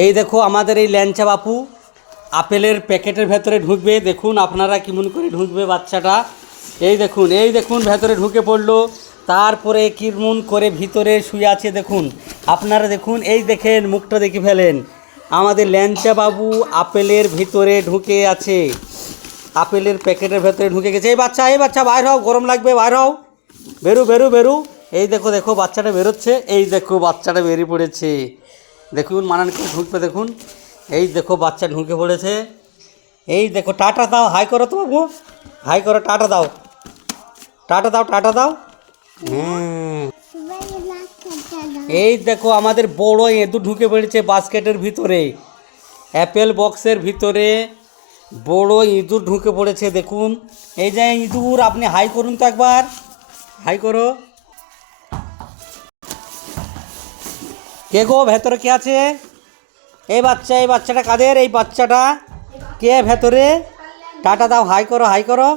এই দেখো আমাদের এই ল্যাংচা বাপু আপেলের প্যাকেটের ভেতরে ঢুকবে। দেখুন আপনারা কেমন করে ঢুকবে বাচ্চাটা। এই দেখুন ভেতরে ঢুকে পড়লো। তারপরে কেমন করে ভিতরে শুয়ে আছে দেখুন। আপনারা দেখুন, এই দেখেন মুখটা দেখে ফেলেন। আমাদের ল্যাংচা বাবু আপেলের ভিতরে ঢুকে আছে, আপেলের প্যাকেটের ভেতরে ঢুকে গেছে। এই বাচ্চা বাইর হও, গরম লাগবে, বাইর হও, বেরু বেরু বেরু। এই দেখো দেখো বাচ্চাটা বেরোচ্ছে, এই দেখো বাচ্চাটা বেরিয়ে পড়েছে। দেখুন মানান করে ঢুকবে দেখুন। এই দেখো বাচ্চা ঢুকে পড়েছে। এই দেখো টাটা দাও, হাই করো তো বাবু, হাই করো, টাটা দাও, টাটা দাও, টাটা দাও। হ্যাঁ, এই দেখো আমাদের বড় ইঁদুর ঢুকে পড়েছে বাস্কেটের ভিতরে, অ্যাপেল বক্সের ভিতরে বড় ইঁদুর ঢুকে পড়েছে দেখুন। এই যে ইঁদুর, আপনি হাই করুন তো একবার, হাই করো। কে গো ভেতরে কে আছে? এই বাচ্চাটা কাদের? এই বাচ্চাটা কে ভেতরে? টাটা দাও, হাই করো, হাই করো।